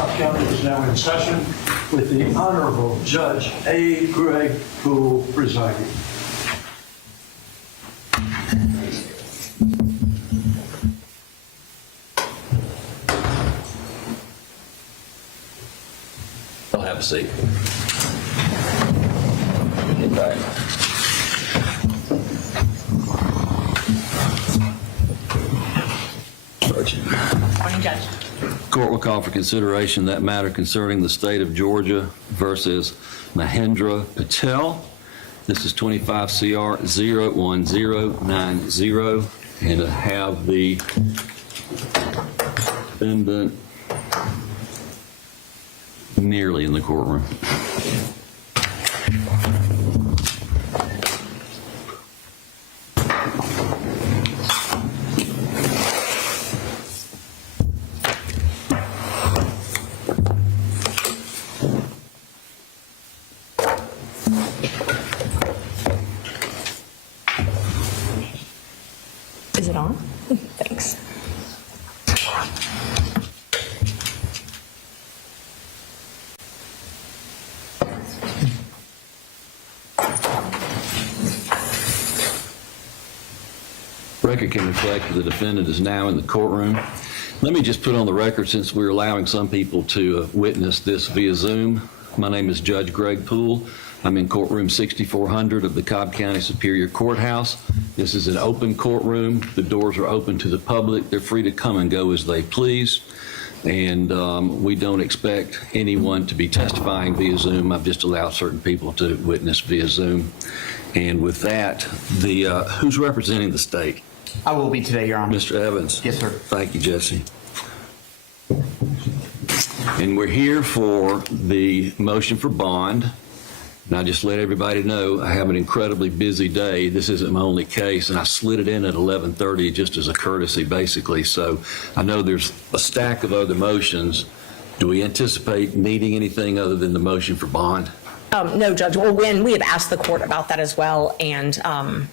Cobb County is now in session with the Honorable Judge A. Greg Poole presiding. I'll have a seat. Get back. Morning, Judge. Court will call for consideration that matter concerning the state of Georgia versus Mahendra Patel. This is 25 CR 01090, and to have the defendant nearly in the courtroom. Is it on? Thanks. Record can reflect that the defendant is now in the courtroom. Let me just put on the record, since we're allowing some people to witness this via Zoom, my name is Judge Greg Poole. I'm in courtroom 6400 of the Cobb County Superior Courthouse. This is an open courtroom. The doors are open to the public. They're free to come and go as they please. And we don't expect anyone to be testifying via Zoom. I've just allowed certain people to witness via Zoom. And with that, who's representing the state? I will be today, Your Honor. Mr. Evans? Yes, sir. Thank you, Jesse. And we're here for the motion for bond. And I just let everybody know I have an incredibly busy day. This isn't my only case, and I slid it in at 11:30 just as a courtesy, basically. So I know there's a stack of other motions. Do we anticipate needing anything other than the motion for bond? No, Judge. Well, when we had asked the court about that as well, and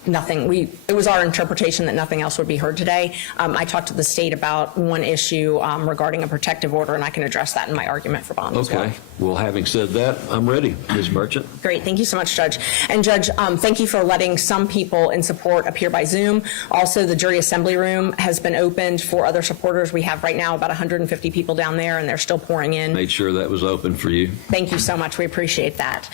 nothing, it was our interpretation that nothing else would be heard today. I talked to the state about one issue regarding a protective order, and I can address that in my argument for bond as well. Okay. Well, having said that, I'm ready. Ms. Merchant. Great. Thank you so much, Judge. And Judge, thank you for letting some people in support appear by Zoom. Also, the jury assembly room has been opened for other supporters. We have right now about 150 people down there, and they're still pouring in. Made sure that was open for you. Thank you so much. We appreciate that.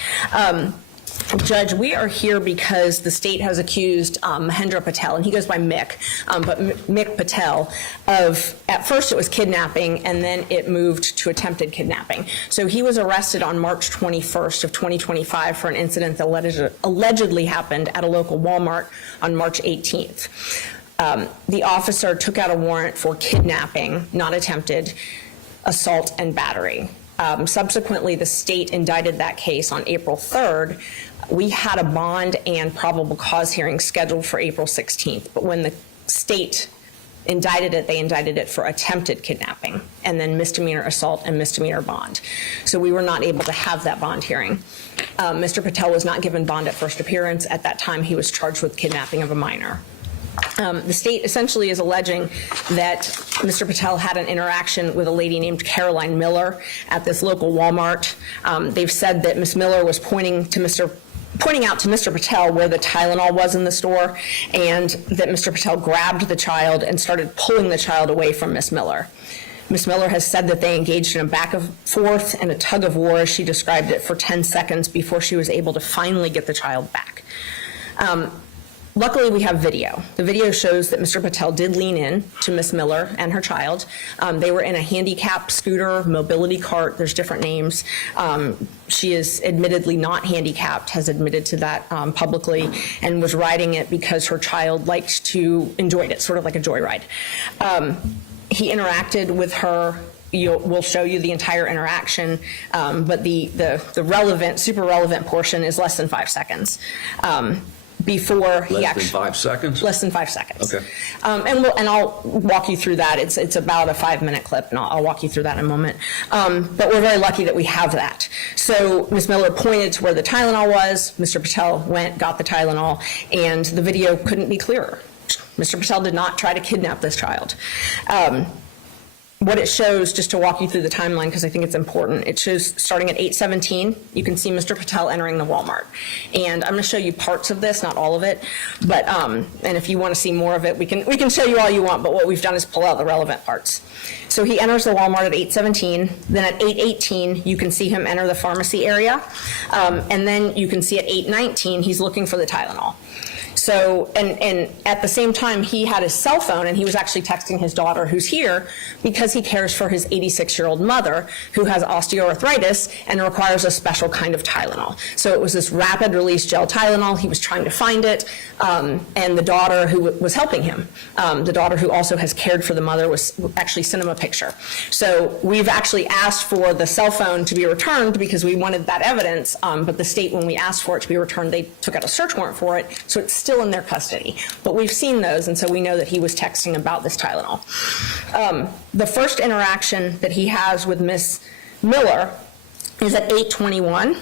Judge, we are here because the state has accused Mahendra Patel, and he goes by Mick, but Mick Patel, of, at first it was kidnapping, and then it moved to attempted kidnapping. So he was arrested on March 21st of 2025 for an incident that allegedly happened at a local Walmart on March 18th. The officer took out a warrant for kidnapping, not attempted, assault, and battery. Subsequently, the state indicted that case on April 3rd. We had a bond and probable cause hearing scheduled for April 16th, but when the state indicted it, they indicted it for attempted kidnapping and then misdemeanor assault and misdemeanor bond. So we were not able to have that bond hearing. Mr. Patel was not given bond at first appearance. At that time, he was charged with kidnapping of a minor. The state essentially is alleging that Mr. Patel had an interaction with a lady named Caroline Miller at this local Walmart. They've said that Ms. Miller was pointing out to Mr. Patel where the Tylenol was in the store, and that Mr. Patel grabbed the child and started pulling the child away from Ms. Miller. Ms. Miller has said that they engaged in a back and forth and a tug of war, as she described it, for 10 seconds before she was able to finally get the child back. Luckily, we have video. The video shows that Mr. Patel did lean in to Ms. Miller and her child. They were in a handicap scooter, mobility cart. There's different names. She is admittedly not handicapped, has admitted to that publicly, and was riding it because her child enjoyed it, sort of like a joyride. He interacted with her. We'll show you the entire interaction, but the relevant, super relevant portion is less than 5 seconds. Before he actually. Less than 5 seconds? Less than 5 seconds. Okay. And I'll walk you through that. It's about a 5-minute clip, and I'll walk you through that in a moment. But we're very lucky that we have that. So Ms. Miller pointed to where the Tylenol was. Mr. Patel went, got the Tylenol, and the video couldn't be clearer. Mr. Patel did not try to kidnap this child. what it shows, just to walk you through the timeline, because I think it's important, it shows starting at 8:17, you can see Mr. Patel entering the Walmart. And I'm going to show you parts of this, not all of it, but, and if you want to see more of it, we can show you all you want, but what we've done is pull out the relevant parts. So he enters the Walmart at 8:17, then at 8:18, you can see him enter the pharmacy area, and then you can see at 8:19, he's looking for the Tylenol. So, and at the same time, he had his cell phone, and he was actually texting his daughter, who's here, because he cares for his 86-year-old mother, who has osteoarthritis and requires a special kind of Tylenol. So it was this rapid-release gel Tylenol. He was trying to find it, and the daughter who was helping him, the daughter who also has cared for the mother, was actually sent him a picture. So we've actually asked for the cell phone to be returned because we wanted that evidence, but the state, when we asked for it to be returned, they took out a search warrant for it, so it's still in their custody. But we've seen those, and so we know that he was texting about this Tylenol. The first interaction that he has with Miss Miller is at 8:21,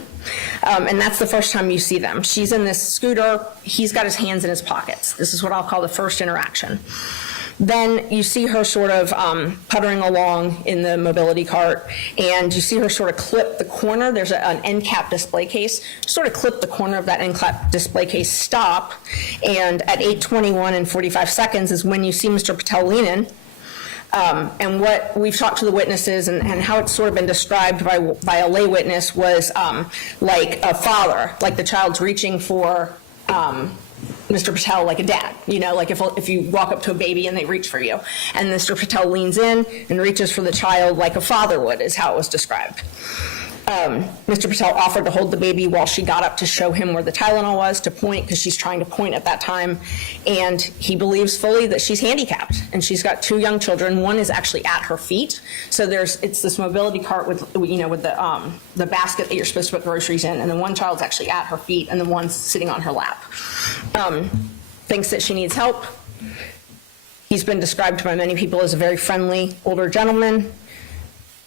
and that's the first time you see them. She's in this scooter. He's got his hands in his pockets. This is what I'll call the first interaction. Then you see her sort of puttering along in the mobility cart, and you see her sort of clip the corner. There's an end cap display case. Sort of clip the corner of that end cap display case, stop, and at 8:21 and 45 seconds is when you see Mr. Patel lean in. And what we've talked to the witnesses and how it's sort of been described by a lay witness was like a father, like the child's reaching for Mr. Patel like a dad, you know, like if you walk up to a baby and they reach for you. And Mr. Patel leans in and reaches for the child like a father would, is how it was described. Mr. Patel offered to hold the baby while she got up to show him where the Tylenol was, to point, because she's trying to point at that time. And he believes fully that she's handicapped, and she's got two young children. One is actually at her feet. So it's this mobility cart with, you know, with the basket that you're supposed to put groceries in, and then one child's actually at her feet, and the one's sitting on her lap. Thinks that she needs help. He's been described by many people as a very friendly older gentleman.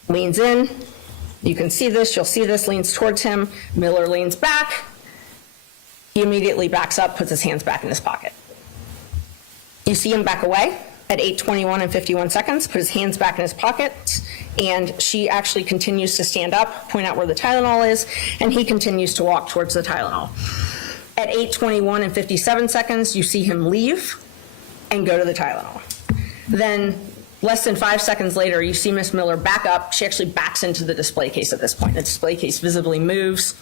Leans in. You can see this, you'll see this, leans towards him. Miller leans back. He immediately backs up, puts his hands back in his pocket. You see him back away at 8:21 and 51 seconds, put his hands back in his pocket, and she actually continues to stand up, point out where the Tylenol is, and he continues to walk towards the Tylenol. At 8:21 and 57 seconds, you see him leave and go to the Tylenol. Then less than 5 seconds later, you see Miss Miller back up. She actually backs into the display case at this point. The display case visibly moves.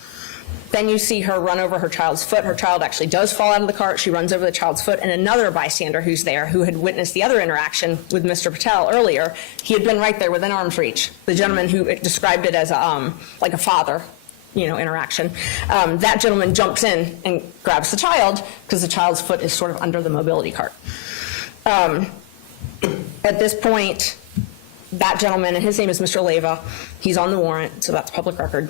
Then you see her run over her child's foot. Her child actually does fall out of the cart. She runs over the child's foot, and another bystander who's there, who had witnessed the other interaction with Mr. Patel earlier, he had been right there within arm's reach. The gentleman who described it as like a father, you know, interaction. That gentleman jumps in and grabs the child because the child's foot is sort of under the mobility cart. At this point, that gentleman, and his name is Mr. Leyva, he's on the warrant, so that's public record.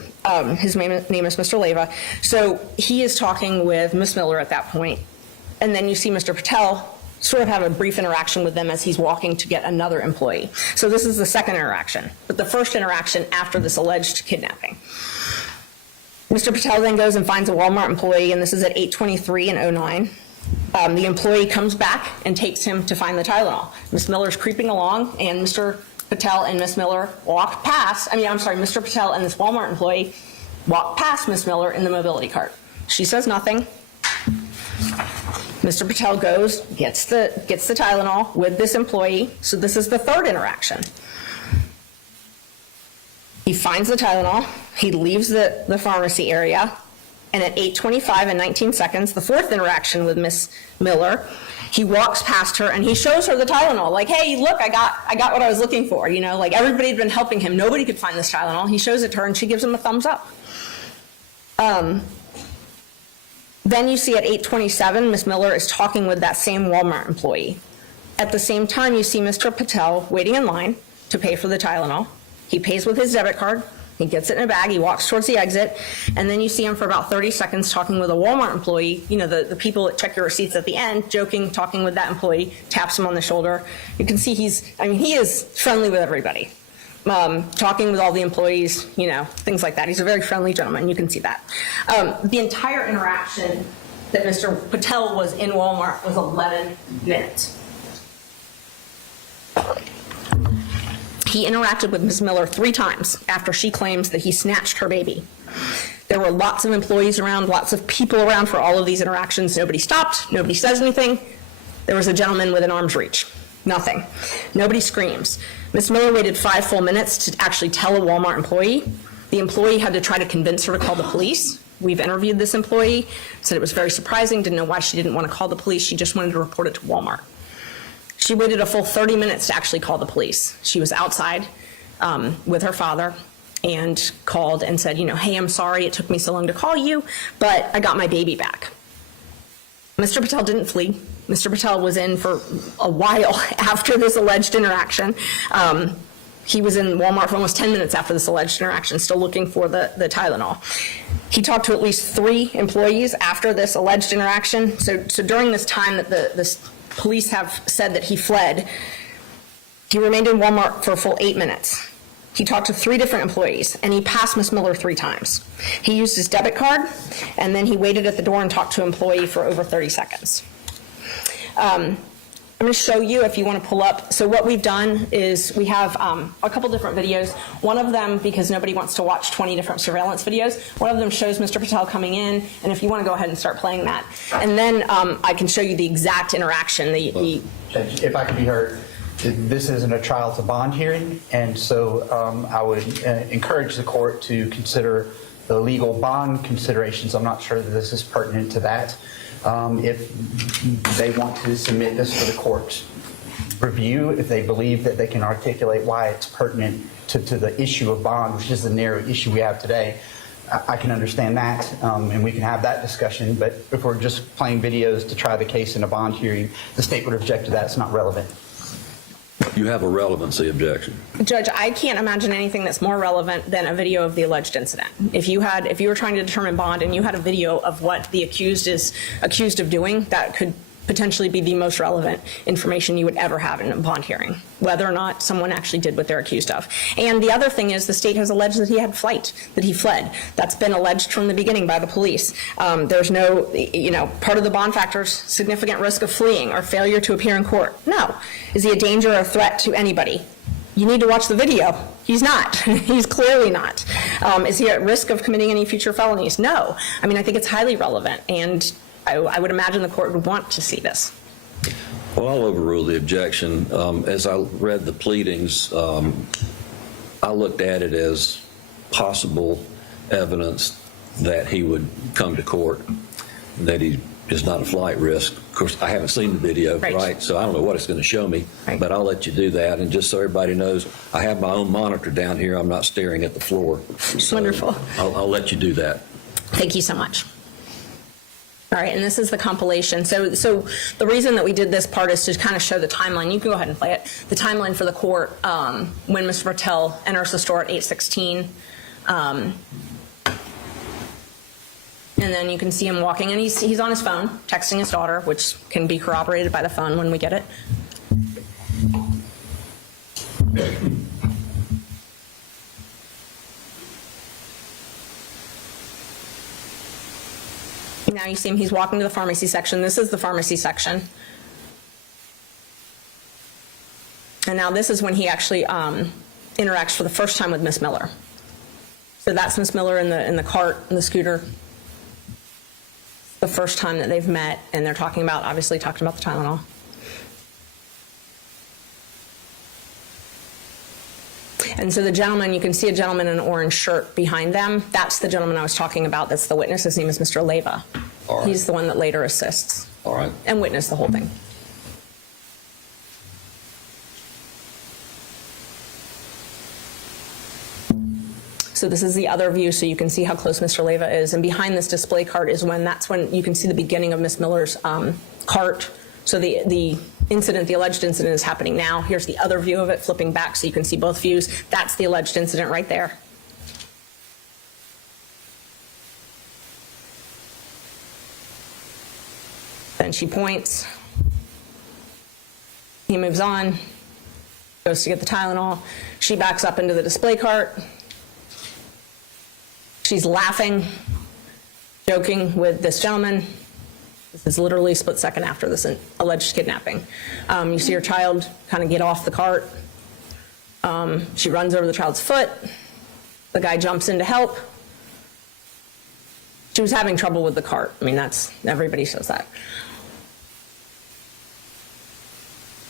His name is Mr. Leyva. So he is talking with Miss Miller at that point, and then you see Mr. Patel sort of have a brief interaction with them as he's walking to get another employee. So this is the second interaction, but the first interaction after this alleged kidnapping. Mr. Patel then goes and finds a Walmart employee, and this is at 8:23 and 09. The employee comes back and takes him to find the Tylenol. Miss Miller's creeping along, and Mr. Patel and Miss Miller walk past, Mr. Patel and this Walmart employee walk past Miss Miller in the mobility cart. She says nothing. Mr. Patel goes, gets the Tylenol with this employee. So this is the third interaction. He finds the Tylenol. He leaves the pharmacy area. And at 8:25 and 19 seconds, the fourth interaction with Miss Miller, he walks past her and he shows her the Tylenol. Like, hey, look, I got what I was looking for. You know, like everybody had been helping him. Nobody could find this Tylenol. He shows it to her and she gives him a thumbs up. Then you see at 8:27, Miss Miller is talking with that same Walmart employee. At the same time, you see Mr. Patel waiting in line to pay for the Tylenol. He pays with his debit card. He gets it in a bag, he walks towards the exit, and then you see him for about 30 seconds talking with a Walmart employee, you know, the people that check your receipts at the end, joking, talking with that employee, taps him on the shoulder. You can see he is friendly with everybody. Talking with all the employees, you know, things like that. He's a very friendly gentleman, you can see that. The entire interaction that Mr. Patel was in Walmart was 11 minutes. He interacted with Ms. Miller 3 times after she claims that he snatched her baby. There were lots of employees around, lots of people around for all of these interactions. Nobody stopped, nobody says anything. There was a gentleman within arm's reach. Nothing. Nobody screams. Ms. Miller waited 5 full minutes to actually tell a Walmart employee. The employee had to try to convince her to call the police. We've interviewed this employee, said it was very surprising, didn't know why she didn't want to call the police. She just wanted to report it to Walmart. She waited a full 30 minutes to actually call the police. She was outside with her father and called and said, hey, I'm sorry it took me so long to call you, but I got my baby back. Mr. Patel didn't flee. Mr. Patel was in for a while after this alleged interaction. He was in Walmart for almost 10 minutes after this alleged interaction, still looking for the Tylenol. He talked to at least 3 employees after this alleged interaction. So during this time that the police have said that he fled, he remained in Walmart for a full 8 minutes. He talked to 3 different employees, and he passed Ms. Miller 3 times. He used his debit card, and then he waited at the door and talked to an employee for over 30 seconds. I'm going to show you if you want to pull up. So what we've done is we have a couple different videos. One of them, because nobody wants to watch 20 different surveillance videos, one of them shows Mr. Patel coming in, and if you want to go ahead and start playing that. And then I can show you the exact interaction. Judge, if I could be heard, this isn't a trial to bond hearing, and so I would encourage the court to consider the legal bond considerations. I'm not sure that this is pertinent to that. If they want to submit this for the court's review, if they believe that they can articulate why it's pertinent to the issue of bond, which is the narrow issue we have today, I can understand that, and we can have that discussion. But if we're just playing videos to try the case in a bond hearing, the state would object to that. It's not relevant. You have a relevancy objection. Judge, I can't imagine anything that's more relevant than a video of the alleged incident. If you were trying to determine bond and you had a video of what the accused is accused of doing, that could potentially be the most relevant information you would ever have in a bond hearing, whether or not someone actually did what they're accused of. And the other thing is the state has alleged that he fled. That's been alleged from the beginning by the police. There's no, part of the bond factor is significant risk of fleeing or failure to appear in court. No. Is he a danger or a threat to anybody? You need to watch the video. He's not. He's clearly not. Is he at risk of committing any future felonies? No. I mean, I think it's highly relevant, and I would imagine the court would want to see this. Well, I'll overrule the objection. As I read the pleadings, I looked at it as possible evidence that he would come to court, that he is not a flight risk. Of course, I haven't seen the video, right? So I don't know what it's going to show me, but I'll let you do that. And just so everybody knows, I have my own monitor down here. I'm not staring at the floor. So wonderful. I'll let you do that. Thank you so much. All right, and this is the compilation. So the reason that we did this part is to kind of show the timeline. You can go ahead and play it. The timeline for the court when Mr. Patel enters the store at 8:16. And then you can see him walking, and he's on his phone, texting his daughter, which can be corroborated by the phone when we get it. Now you see him, he's walking to the pharmacy section. This is the pharmacy section. And now this is when he actually interacts for the first time with Miss Miller. So that's Miss Miller in the cart, in the scooter. The first time that they've met, and they're obviously talking about the Tylenol. And so the gentleman, you can see a gentleman in an orange shirt behind them. That's the gentleman I was talking about. That's the witness. His name is Mr. Leyva. All right. He's the one that later assists. All right. And witnessed the whole thing. So this is the other view, so you can see how close Mr. Leyva is. And behind this display cart is that's when you can see the beginning of Miss Miller's cart. So the incident, the alleged incident, is happening now. Here's the other view of it, flipping back so you can see both views. That's the alleged incident right there. Then she points. He moves on, goes to get the Tylenol. She backs up into the display cart. She's laughing, joking with this gentleman. This is literally a split second after this alleged kidnapping. You see her child kind of get off the cart. She runs over the child's foot. The guy jumps in to help. She was having trouble with the cart. I mean, everybody says that.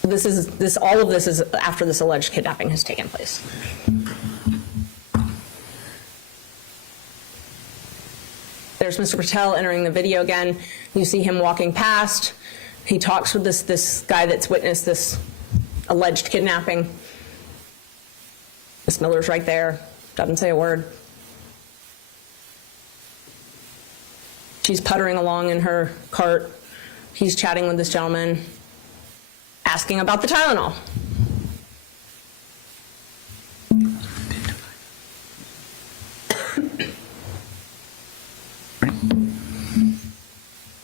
All of this is after this alleged kidnapping has taken place. There's Mr. Patel entering the video again. You see him walking past. He talks with this guy that's witnessed this alleged kidnapping. Miss Miller's right there, doesn't say a word. She's puttering along in her cart. He's chatting with this gentleman, asking about the Tylenol.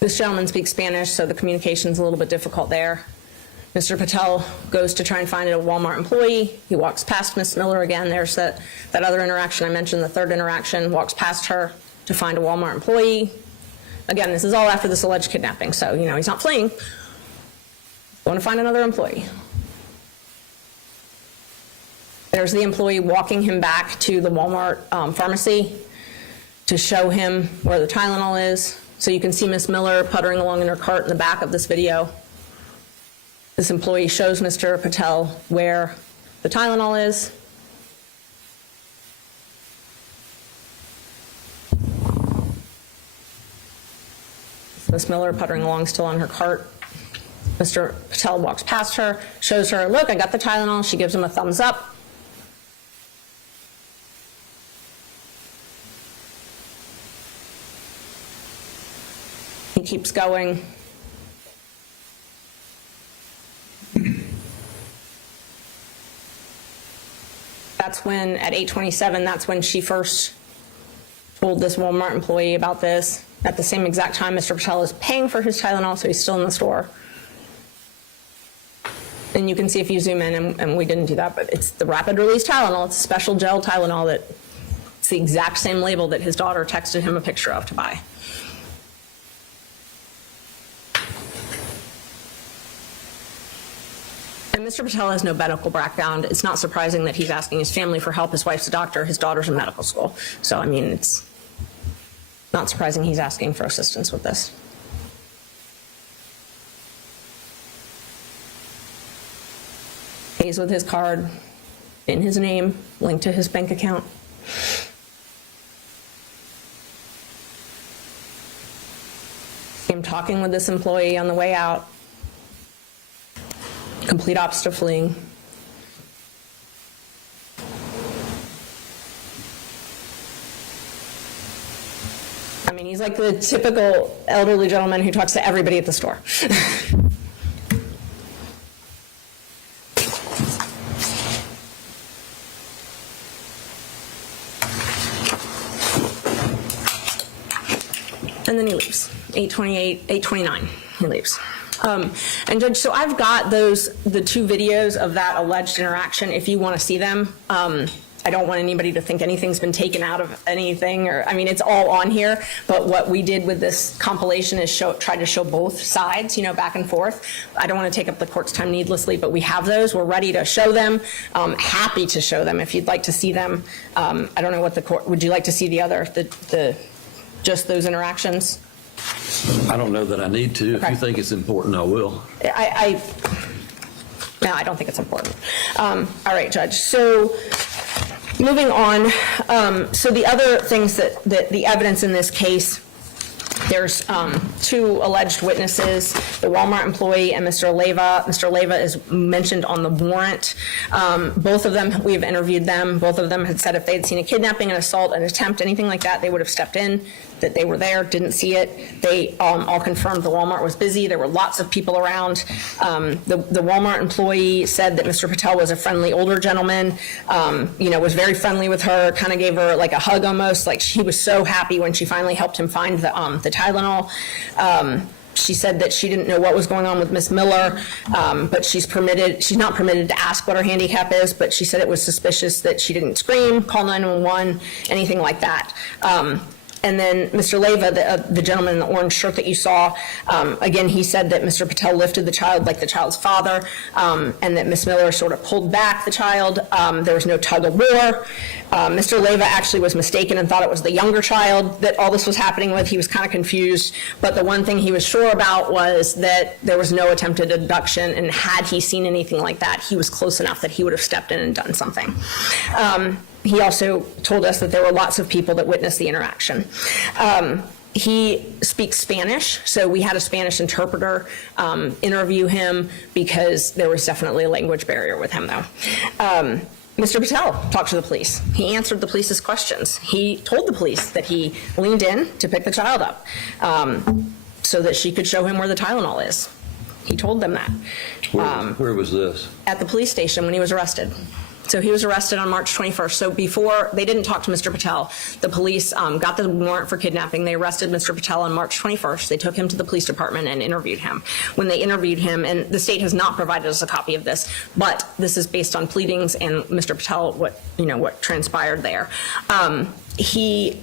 This gentleman speaks Spanish, so the communication's a little bit difficult there. Mr. Patel goes to try and find a Walmart employee. He walks past Miss Miller again. There's that other interaction I mentioned, the third interaction, walks past her to find a Walmart employee. Again, this is all after this alleged kidnapping, so, he's not fleeing. Want to find another employee. There's the employee walking him back to the Walmart pharmacy to show him where the Tylenol is. So you can see Miss Miller puttering along in her cart in the back of this video. This employee shows Mr. Patel where the Tylenol is. Miss Miller puttering along still on her cart. Mr. Patel walks past her, shows her, look, I got the Tylenol. She gives him a thumbs up. He keeps going. That's when, at 8:27, that's when she first told this Walmart employee about this. At the same exact time, Mr. Patel is paying for his Tylenol, so he's still in the store. And you can see if you zoom in, and we didn't do that, but it's the rapid release Tylenol. It's a special gel Tylenol that it's the exact same label that his daughter texted him a picture of to buy. And Mr. Patel has no medical background. It's not surprising that he's asking his family for help. His wife's a doctor. His daughter's in medical school. So, I mean, it's not surprising he's asking for assistance with this. Pays with his card in his name, linked to his bank account. Him talking with this employee on the way out. Complete opposite of fleeing. I mean, he's like the typical elderly gentleman who talks to everybody at the store. And then he leaves. 8:28, 8:29, he leaves. And Judge, so I've got the two videos of that alleged interaction if you want to see them. I don't want anybody to think anything's been taken out of anything, or, I mean, it's all on here, but what we did with this compilation is try to show both sides, back and forth. I don't want to take up the court's time needlessly, but we have those. We're ready to show them. Happy to show them if you'd like to see them. I don't know what the court, would you like to see the other, just those interactions? I don't know that I need to. Okay. If you think it's important, I will. No, I don't think it's important. All right, Judge. So moving on. So the other things that the evidence in this case, there's two alleged witnesses, the Walmart employee and Mr. Leyva. Mr. Leyva is mentioned on the warrant. Both of them, we've interviewed them. Both of them had said if they had seen a kidnapping, an assault, an attempt, anything like that, they would have stepped in, that they were there, didn't see it. They all confirmed the Walmart was busy. There were lots of people around. The Walmart employee said that Mr. Patel was a friendly older gentleman, was very friendly with her, kind of gave her like a hug almost, like she was so happy when she finally helped him find the Tylenol. She said that she didn't know what was going on with Miss Miller, but she's not permitted to ask what her handicap is, but she said it was suspicious that she didn't scream, call 911, anything like that. And then Mr. Leyva, the gentleman in the orange shirt that you saw, again, he said that Mr. Patel lifted the child like the child's father, and that Ms. Miller sort of pulled back the child. There was no tug of war. Mr. Leyva actually was mistaken and thought it was the younger child that all this was happening with. He was kind of confused, but the one thing he was sure about was that there was no attempted abduction, and had he seen anything like that, he was close enough that he would have stepped in and done something. He also told us that there were lots of people that witnessed the interaction. He speaks Spanish, so we had a Spanish interpreter interview him because there was definitely a language barrier with him, though. Mr. Patel talked to the police. He answered the police's questions. He told the police that he leaned in to pick the child up so that she could show him where the Tylenol is. He told them that. Where was this? At the police station when he was arrested. So he was arrested on March 21st. So before, they didn't talk to Mr. Patel. The police got the warrant for kidnapping. They arrested Mr. Patel on March 21st. They took him to the police department and interviewed him. When they interviewed him, and the state has not provided us a copy of this, but this is based on pleadings and Mr. Patel, what transpired there. He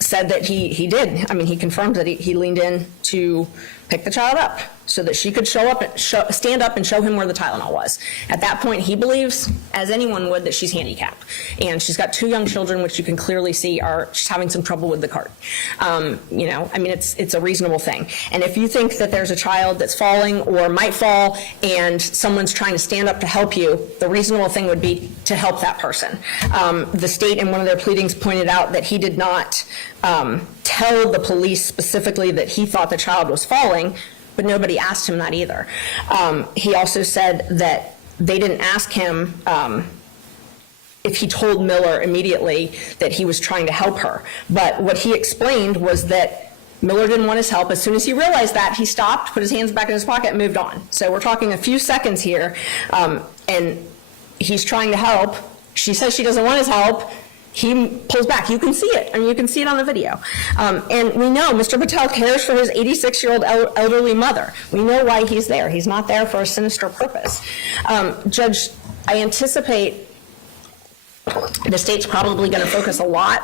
said that he did. I mean, he confirmed that he leaned in to pick the child up so that she could stand up and show him where the Tylenol was. At that point, he believes, as anyone would, that she's handicapped. And she's got 2 young children, which you can clearly see she's having some trouble with the cart. I mean, it's a reasonable thing. And if you think that there's a child that's falling or might fall and someone's trying to stand up to help you, the reasonable thing would be to help that person. The state in one of their pleadings pointed out that he did not tell the police specifically that he thought the child was falling, but nobody asked him that either. He also said that they didn't ask him if he told Miller immediately that he was trying to help her. But what he explained was that Miller didn't want his help. As soon as he realized that, he stopped, put his hands back in his pocket, and moved on. So we're talking a few seconds here, and he's trying to help. She says she doesn't want his help. He pulls back. You can see it. I mean, you can see it on the video. And we know Mr. Patel cares for his 86-year-old elderly mother. We know why he's there. He's not there for a sinister purpose. Judge, I anticipate the state's probably going to focus a lot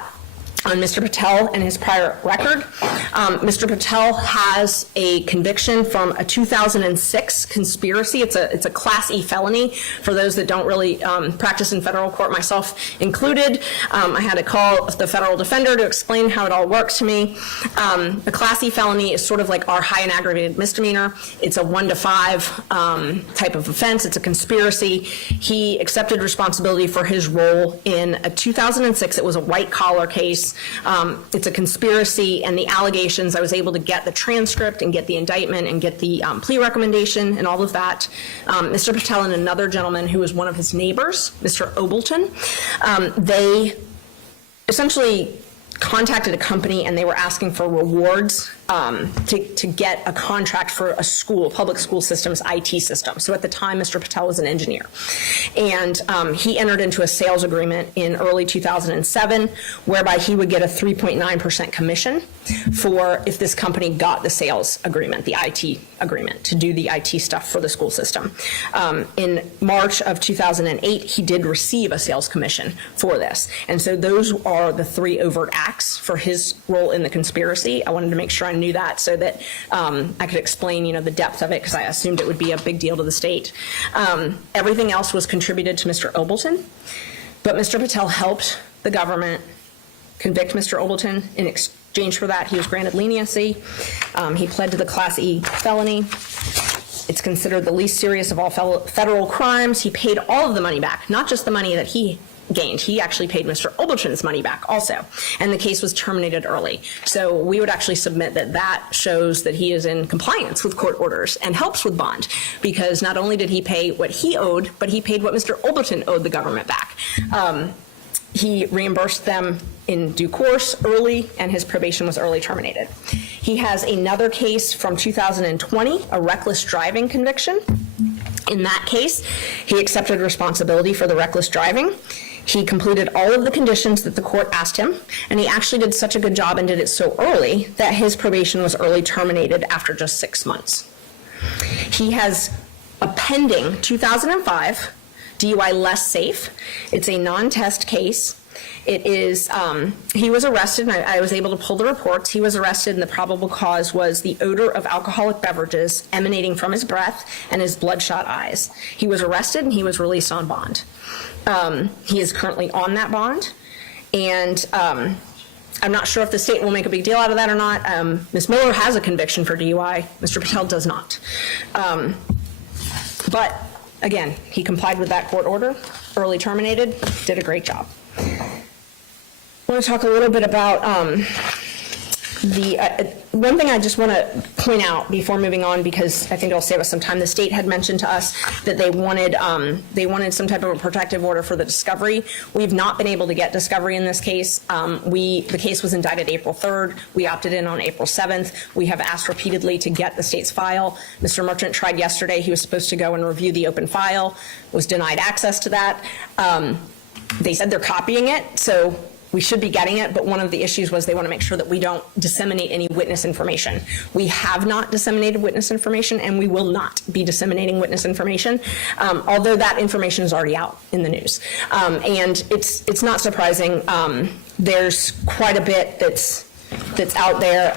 on Mr. Patel and his prior record. Mr. Patel has a conviction from a 2006 conspiracy. It's a Class E felony for those that don't really practice in federal court, myself included. I had to call the federal defender to explain how it all works to me. A Class E felony is sort of like our high and aggravated misdemeanor. It's a 1 to 5 type of offense. It's a conspiracy. He accepted responsibility for his role in a 2006. It was a white collar case. It's a conspiracy, and the allegations, I was able to get the transcript and get the indictment and get the plea recommendation and all of that. Mr. Patel and another gentleman who was one of his neighbors, Mr. Obleton, they essentially contacted a company and they were asking for rewards to get a contract for a school, public school system's IT system. So at the time, Mr. Patel was an engineer. And he entered into a sales agreement in early 2007, whereby he would get a 3.9% commission for if this company got the sales agreement, the IT agreement, to do the IT stuff for the school system. In March of 2008, he did receive a sales commission for this. And so those are the 3 overt acts for his role in the conspiracy. I wanted to make sure I knew that so that I could explain, the depth of it, because I assumed it would be a big deal to the state. Everything else was contributed to Mr. Obleton, but Mr. Patel helped the government convict Mr. Obleton. In exchange for that, he was granted leniency. He pled to the Class E felony. It's considered the least serious of all federal crimes. He paid all of the money back, not just the money that he gained. He actually paid Mr. Obleton's money back also, and the case was terminated early. So we would actually submit that shows that he is in compliance with court orders and helps with bond, because not only did he pay what he owed, but he paid what Mr. Obleton owed the government back. He reimbursed them in due course early, and his probation was early terminated. He has another case from 2020, a reckless driving conviction. In that case, he accepted responsibility for the reckless driving. He completed all of the conditions that the court asked him, and he actually did such a good job and did it so early that his probation was early terminated after just 6 months. He has a pending 2005 DUI less safe. It's a non-test case. It is, he was arrested, and I was able to pull the reports. He was arrested, and the probable cause was the odor of alcoholic beverages emanating from his breath and his bloodshot eyes. He was arrested, and he was released on bond. He is currently on that bond, and I'm not sure if the state will make a big deal out of that or not. Ms. Miller has a conviction for DUI. Mr. Patel does not. But again, he complied with that court order, early terminated, did a great job. I want to talk a little bit about one thing I just want to point out before moving on, because I think it'll save us some time. The state had mentioned to us that they wanted some type of a protective order for the discovery. We've not been able to get discovery in this case. The case was indicted April 3rd. We opted in on April 7th. We have asked repeatedly to get the state's file. Mr. Merchant tried yesterday. He was supposed to go and review the open file, was denied access to that. They said they're copying it, so we should be getting it, but one of the issues was they want to make sure that we don't disseminate any witness information. We have not disseminated witness information, and we will not be disseminating witness information, although that information is already out in the news. And it's not surprising. There's quite a bit that's out there,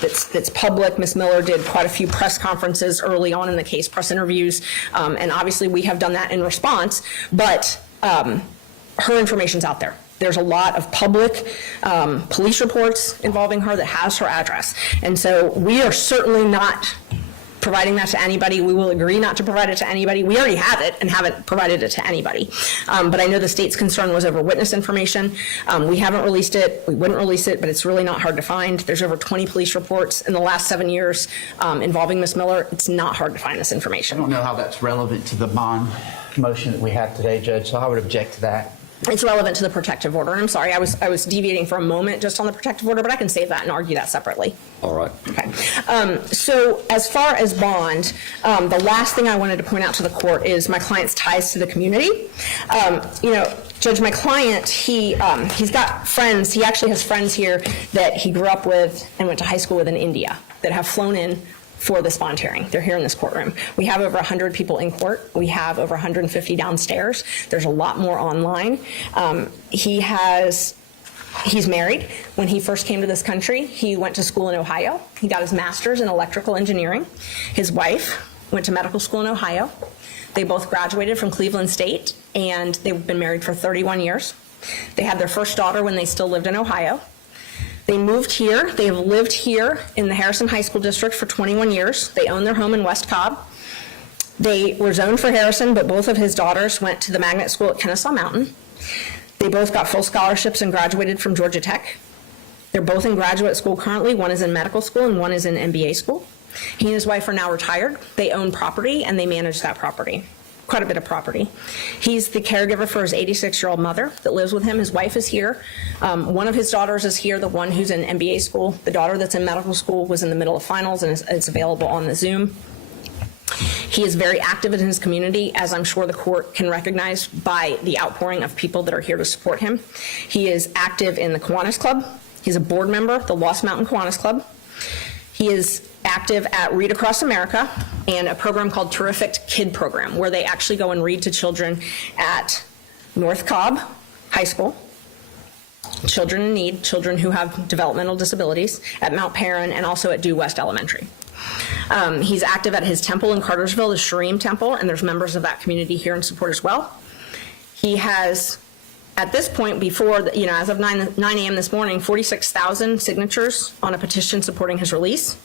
that's public. Ms. Miller did quite a few press conferences early on in the case, press interviews, and obviously we have done that in response, but her information's out there. There's a lot of public police reports involving her that has her address. And so we are certainly not providing that to anybody. We will agree not to provide it to anybody. We already have it and haven't provided it to anybody. But I know the state's concern was over witness information. We haven't released it. We wouldn't release it, but it's really not hard to find. There's over 20 police reports in the last 7 years involving Ms. Miller. It's not hard to find this information. I don't know how that's relevant to the bond motion that we have today, Judge, so I would object to that. It's relevant to the protective order. I'm sorry, I was deviating for a moment just on the protective order, but I can save that and argue that separately. All right. Okay. So as far as bond, the last thing I wanted to point out to the court is my client's ties to the community. Judge, my client, he's got friends. He actually has friends here that he grew up with and went to high school with in India that have flown in for this bond hearing. They're here in this courtroom. We have over 100 people in court. We have over 150 downstairs. There's a lot more online. He's married. When he first came to this country, he went to school in Ohio. He got his master's in electrical engineering. His wife went to medical school in Ohio. They both graduated from Cleveland State, and they've been married for 31 years. They had their first daughter when they still lived in Ohio. They moved here. They have lived here in the Harrison High School District for 21 years. They own their home in West Cobb. They were zoned for Harrison, but both of his daughters went to the magnet school at Kennesaw Mountain. They both got full scholarships and graduated from Georgia Tech. They're both in graduate school currently. One is in medical school and one is in MBA school. He and his wife are now retired. They own property and they manage that property. Quite a bit of property. He's the caregiver for his 86-year-old mother that lives with him. His wife is here. One of his daughters is here, the one who's in MBA school. The daughter that's in medical school was in the middle of finals and is available on the Zoom. He is very active in his community, as I'm sure the court can recognize by the outpouring of people that are here to support him. He is active in the Kiwanis Club. He's a board member of the Lost Mountain Kiwanis Club. He is active at Read Across America and a program called Terrific Kid Program, where they actually go and read to children at North Cobb High School, children in need, children who have developmental disabilities, at Mount Perrin, and also at Due West Elementary. He's active at his temple in Cartersville, the Sharim Temple, and there's members of that community here in support as well. He has, at this point, before, as of 9 a.m. this morning, 46,000 signatures on a petition supporting his release.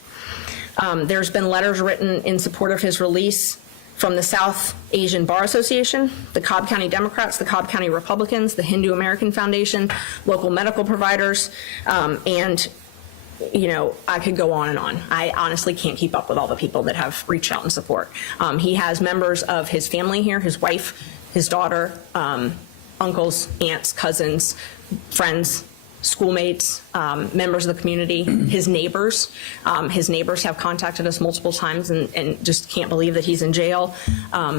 There's been letters written in support of his release from the South Asian Bar Association, the Cobb County Democrats, the Cobb County Republicans, the Hindu American Foundation, local medical providers, and I could go on and on. I honestly can't keep up with all the people that have reached out in support. He has members of his family here, his wife, his daughter, uncles, aunts, cousins, friends, schoolmates, members of the community, his neighbors. His neighbors have contacted us multiple times and just can't believe that he's in jail.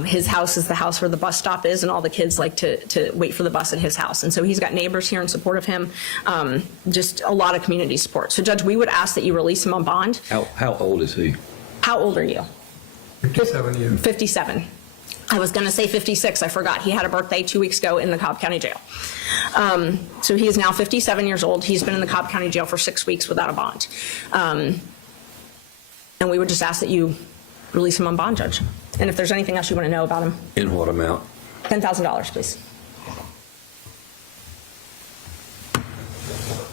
His house is the house where the bus stop is, and all the kids like to wait for the bus at his house. And so he's got neighbors here in support of him, just a lot of community support. So, Judge, we would ask that you release him on bond. How old is he? How old are you? 57 years. 57. I was going to say 56. I forgot. He had a birthday 2 weeks ago in the Cobb County Jail. So he is now 57 years old. He's been in the Cobb County Jail for 6 weeks without a bond. And we would just ask that you release him on bond, Judge. And if there's anything else you want to know about him. In what amount? $10,000, please.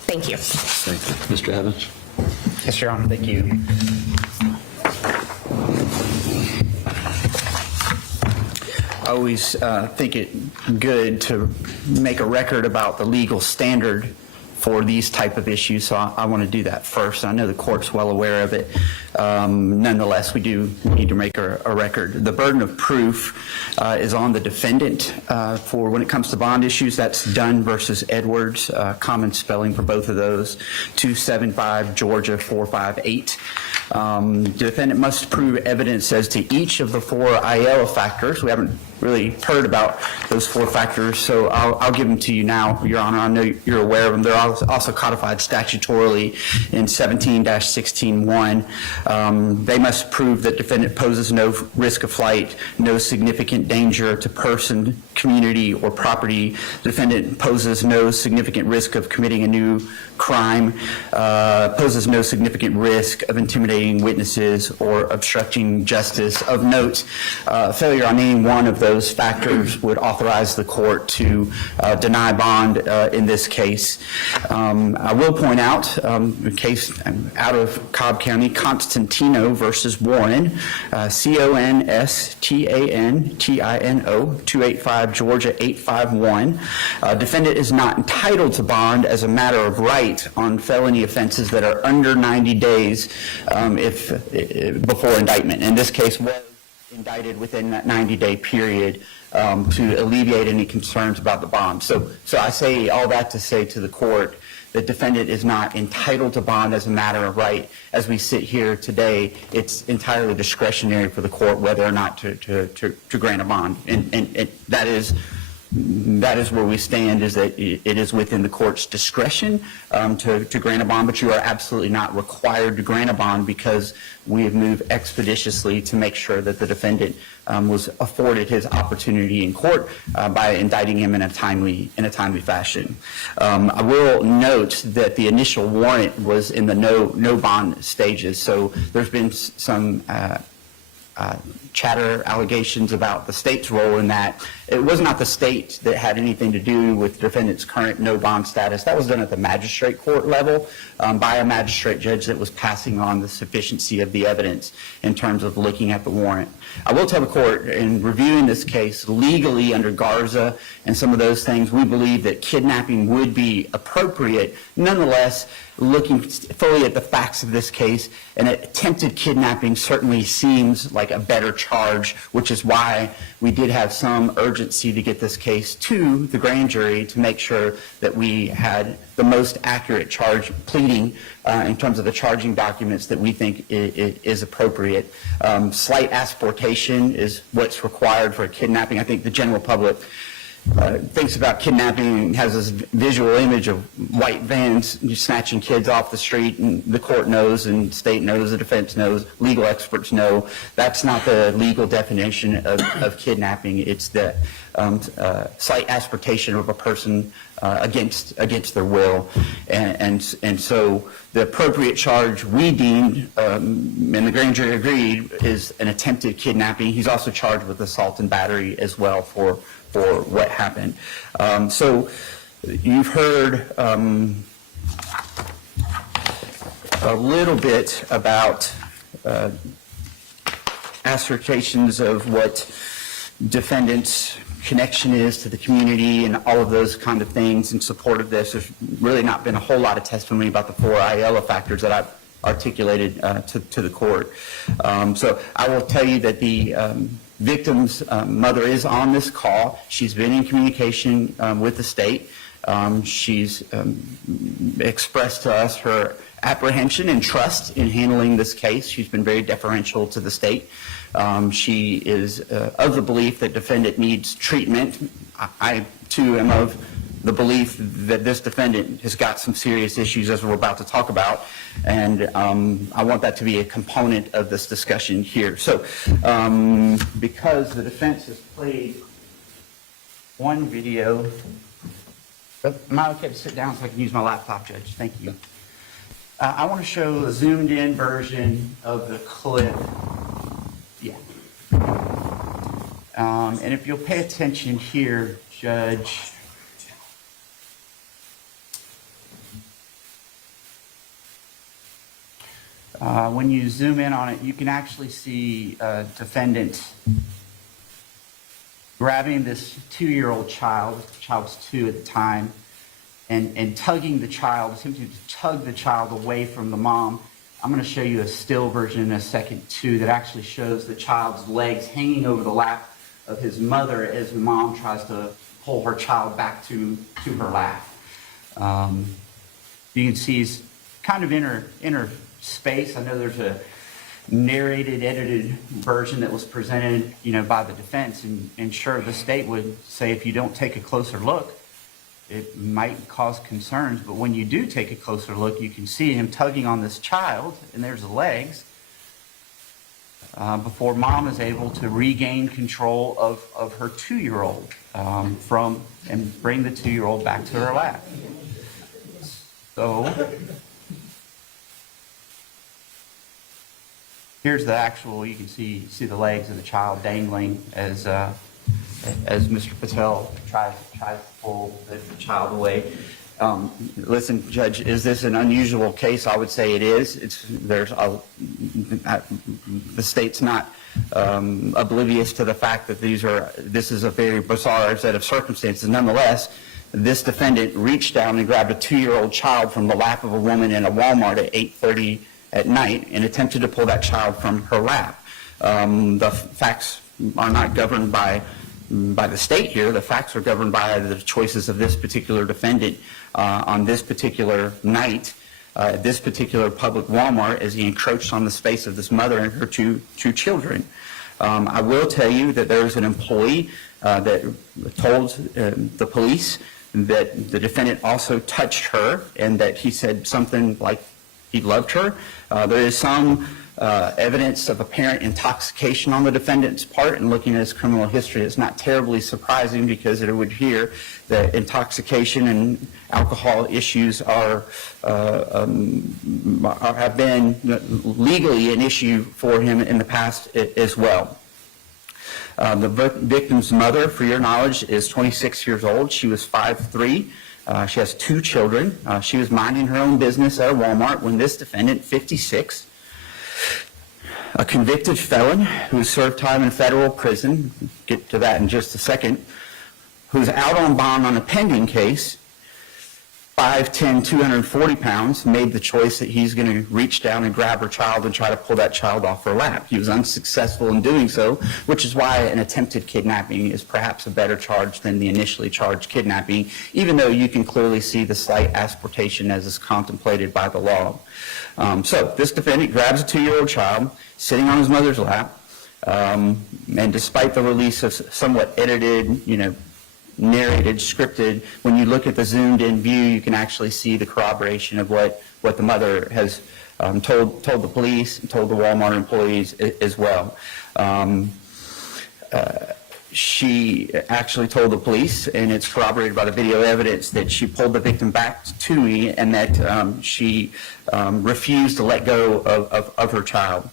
Thank you. Thank you. Mr. Evans? Yes, Your Honor, thank you. I always think it good to make a record about the legal standard for these type of issues, so I want to do that first. I know the court's well aware of it. Nonetheless, we do need to make a record. The burden of proof is on the defendant for when it comes to bond issues. That's Dunn versus Edwards, common spelling for both of those, 275 Georgia 458. The defendant must prove evidence as to each of the 4 Aiella factors. We haven't really heard about those 4 factors, so I'll give them to you now, Your Honor. I know you're aware of them. They're also codified statutorily in 17-16-1. They must prove that defendant poses no risk of flight, no significant danger to person, community, or property. The defendant poses no significant risk of committing a new crime, poses no significant risk of intimidating witnesses or obstructing justice. Of note, failure on any one of those factors would authorize the court to deny bond in this case. I will point out the case out of Cobb County, Constantino versus Warren, Constantino, 285 Georgia 851. Defendant is not entitled to bond as a matter of right on felony offenses that are under 90 days before indictment. In this case, was indicted within that 90-day period to alleviate any concerns about the bond. So I say all that to say to the court that defendant is not entitled to bond as a matter of right. As we sit here today, it's entirely discretionary for the court whether or not to grant a bond. And that is where we stand, is that it is within the court's discretion to grant a bond, but you are absolutely not required to grant a bond because we have moved expeditiously to make sure that the defendant was afforded his opportunity in court by indicting him in a timely fashion. I will note that the initial warrant was in the no bond stages, so there's been some chatter, allegations about the state's role in that. It was not the state that had anything to do with defendant's current no bond status. That was done at the magistrate court level by a magistrate judge that was passing on the sufficiency of the evidence in terms of looking at the warrant. I will tell the court, in reviewing this case legally under Garza and some of those things, we believe that kidnapping would be appropriate. Nonetheless, looking fully at the facts of this case, an attempted kidnapping certainly seems like a better charge, which is why we did have some urgency to get this case to the grand jury to make sure that we had the most accurate charge pleading in terms of the charging documents that we think is appropriate. Slight asportation is what's required for a kidnapping. I think the general public thinks about kidnapping and has this visual image of white vans snatching kids off the street, and the court knows, and state knows, the defense knows, legal experts know. That's not the legal definition of kidnapping. It's the slight asportation of a person against their will, and so the appropriate charge we deemed, and the grand jury agreed, is an attempted kidnapping. He's also charged with assault and battery as well for what happened. So you've heard a little bit about assertions of what defendants' connection is to the community and all of those kind of things in support of this. There's really not been a whole lot of testimony about the 4 Aiella factors that I've articulated to the court. So I will tell you that the victim's mother is on this call. She's been in communication with the state. She's expressed to us her apprehension and trust in handling this case. She's been very deferential to the state. She is of the belief that defendant needs treatment. I too am of the belief that this defendant has got some serious issues, as we're about to talk about, and I want that to be a component of this discussion here. So because the defense has played one video, am I okay to sit down so I can use my laptop, Judge? Thank you. I want to show a zoomed in version of the clip. Yeah. And if you'll pay attention here, Judge. When you zoom in on it, you can actually see a defendant grabbing this 2-year-old child, the child's 2 at the time, and tugging the child, attempting to tug the child away from the mom. I'm going to show you a still version in a second, too, that actually shows the child's legs hanging over the lap of his mother as the mom tries to pull her child back to her lap. You can see he's kind of inner space. I know there's a narrated, edited version that was presented, by the defense, and sure, the state would say if you don't take a closer look, it might cause concerns, but when you do take a closer look, you can see him tugging on this child, and there's the legs, before mom is able to regain control of her 2-year-old and bring the 2-year-old back to her lap. So here's the actual, you can see the legs of the child dangling as Mr. Patel tries to pull the child away. Listen, Judge, is this an unusual case? I would say it is. The state's not oblivious to the fact that this is a very bizarre set of circumstances. Nonetheless, this defendant reached down and grabbed a 2-year-old child from the lap of a woman in a Walmart at 8:30 at night and attempted to pull that child from her lap. The facts are not governed by the state here. The facts are governed by the choices of this particular defendant on this particular night, this particular public Walmart, as he encroached on the space of this mother and her two children. I will tell you that there was an employee that told the police that the defendant also touched her and that he said something like he loved her. There is some evidence of apparent intoxication on the defendant's part, and looking at his criminal history, it's not terribly surprising because it would appear that intoxication and alcohol issues have been legally an issue for him in the past as well. The victim's mother, for your knowledge, is 26 years old. She was 5'3". She has 2 children. She was minding her own business at a Walmart when this defendant, 56, a convicted felon who served time in federal prison, get to that in just a second, who's out on bond on a pending case, 5'10", 240 pounds, made the choice that he's going to reach down and grab her child and try to pull that child off her lap. He was unsuccessful in doing so, which is why an attempted kidnapping is perhaps a better charge than the initially charged kidnapping, even though you can clearly see the slight asportation as is contemplated by the law. So this defendant grabs a 2-year-old child sitting on his mother's lap, and despite the release of somewhat edited, narrated, scripted, when you look at the zoomed in view, you can actually see the corroboration of what the mother has told the police and told the Walmart employees as well. She actually told the police, and it's corroborated by the video evidence, that she pulled the victim back to me and that she refused to let go of her child.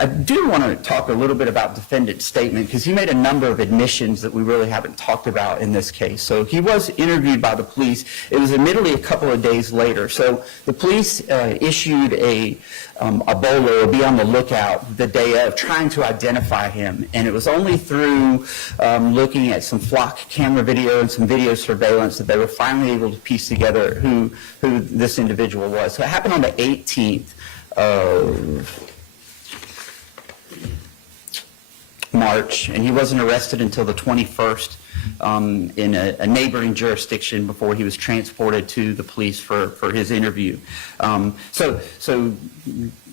I do want to talk a little bit about defendant's statement because he made a number of admissions that we really haven't talked about in this case. So he was interviewed by the police. It was admittedly a couple of days later. So the police issued a BOLO, or be on the lookout, the day of, trying to identify him. And it was only through looking at some flock camera video and some video surveillance that they were finally able to piece together who this individual was. So it happened on the 18th of March, and he wasn't arrested until the 21st in a neighboring jurisdiction before he was transported to the police for his interview. So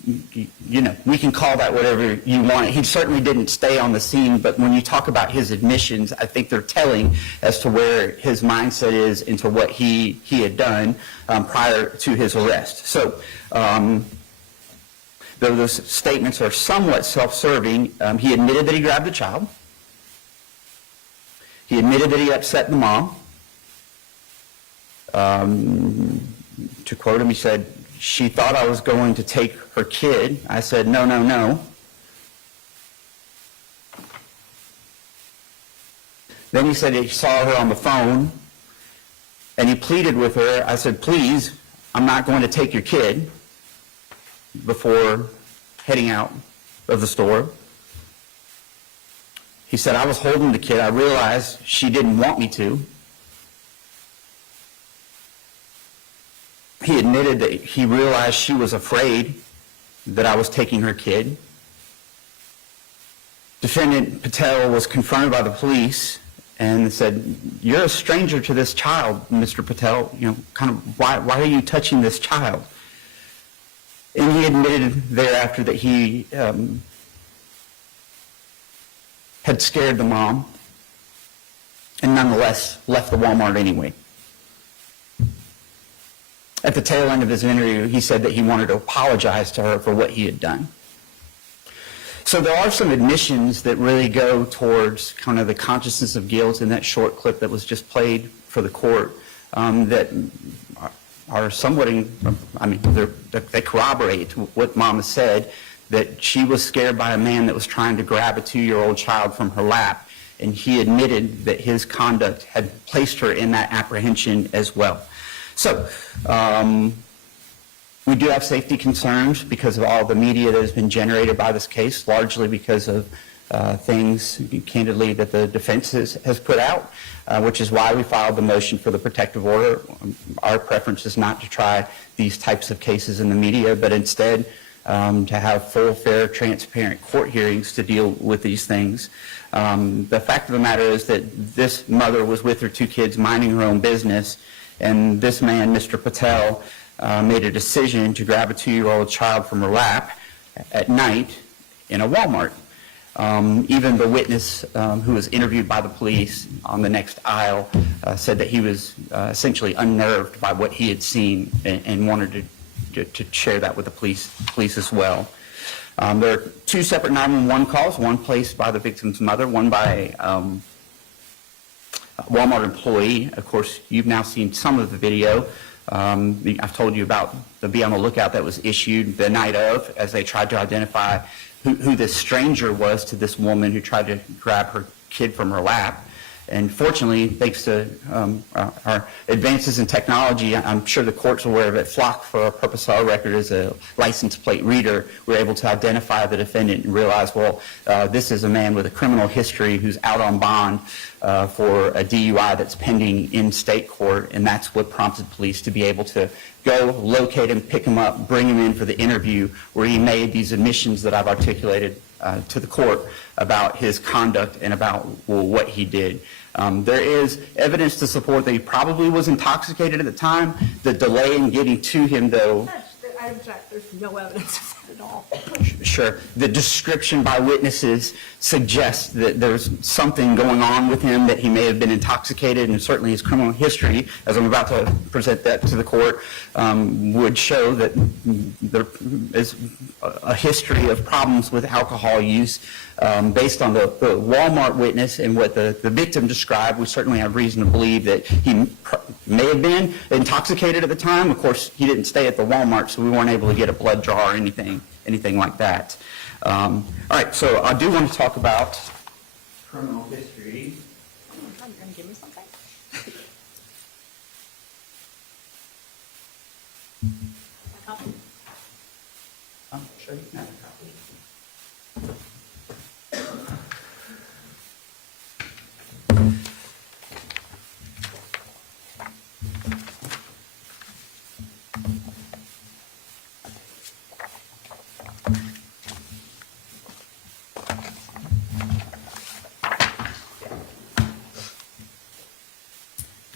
we can call that whatever you want. He certainly didn't stay on the scene, but when you talk about his admissions, I think they're telling as to where his mindset is into what he had done prior to his arrest. So, though those statements are somewhat self-serving, he admitted that he grabbed the child. He admitted that he upset the mom. To quote him, he said, "She thought I was going to take her kid. I said, no, no, no." Then he said he saw her on the phone, and he pleaded with her. I said, "Please, I'm not going to take your kid," before heading out of the store. He said, "I was holding the kid. I realized she didn't want me to." He admitted that he realized she was afraid that I was taking her kid. Defendant Patel was confronted by the police and said, "You're a stranger to this child, Mr. Patel. Why are you touching this child?" And he admitted thereafter that he had scared the mom and nonetheless left the Walmart anyway. At the tail end of his interview, he said that he wanted to apologize to her for what he had done. So there are some admissions that really go towards kind of the consciousness of guilt in that short clip that was just played for the court that are somewhat, they corroborate what Mama said, that she was scared by a man that was trying to grab a 2-year-old child from her lap, and he admitted that his conduct had placed her in that apprehension as well. So, we do have safety concerns because of all the media that has been generated by this case, largely because of things, candidly, that the defense has put out, which is why we filed the motion for the protective order. Our preference is not to try these types of cases in the media, but instead to have full, fair, transparent court hearings to deal with these things. The fact of the matter is that this mother was with her 2 kids minding her own business, and this man, Mr. Patel, made a decision to grab a 2-year-old child from her lap at night in a Walmart. Even the witness who was interviewed by the police on the next aisle said that he was essentially unnerved by what he had seen and wanted to share that with the police as well. There are 2 separate 911 calls, one placed by the victim's mother, one by Walmart employee. Of course, you've now seen some of the video. I've told you about the Be on the Lookout that was issued the night of as they tried to identify who this stranger was to this woman who tried to grab her kid from her lap. And fortunately, thanks to our advances in technology, I'm sure the court's aware of it, Flock, for our purpose of our record, as a license plate reader, we're able to identify the defendant and realize, well, this is a man with a criminal history who's out on bond for a DUI that's pending in state court, and that's what prompted police to be able to go locate him, pick him up, bring him in for the interview where he made these admissions that I've articulated to the court about his conduct and about what he did. There is evidence to support that he probably was intoxicated at the time. The delay in getting to him, though... I object. There's no evidence of that at all. Sure. The description by witnesses suggests that there's something going on with him, that he may have been intoxicated, and certainly his criminal history, as I'm about to present that to the court, would show that there is a history of problems with alcohol use. Based on the Walmart witness and what the victim described, we certainly have reason to believe that he may have been intoxicated at the time. Of course, he didn't stay at the Walmart, so we weren't able to get a blood draw or anything like that. All right, so I do want to talk about criminal history. Oh my God, you're going to give me something? A copy? Sure, you can have a copy.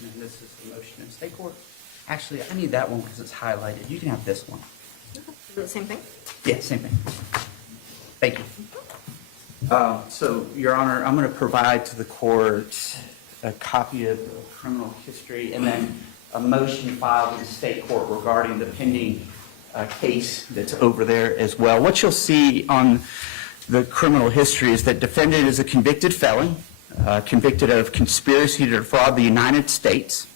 And this is the motion in state court. Actually, I need that one because it's highlighted. You can have this one. Is it the same thing? Yeah, same thing. Thank you. So, Your Honor, I'm going to provide to the court a copy of the criminal history and then a motion filed in the state court regarding the pending case that's over there as well. What you'll see on the criminal history is that defendant is a convicted felon, convicted of conspiracy to defraud the United States.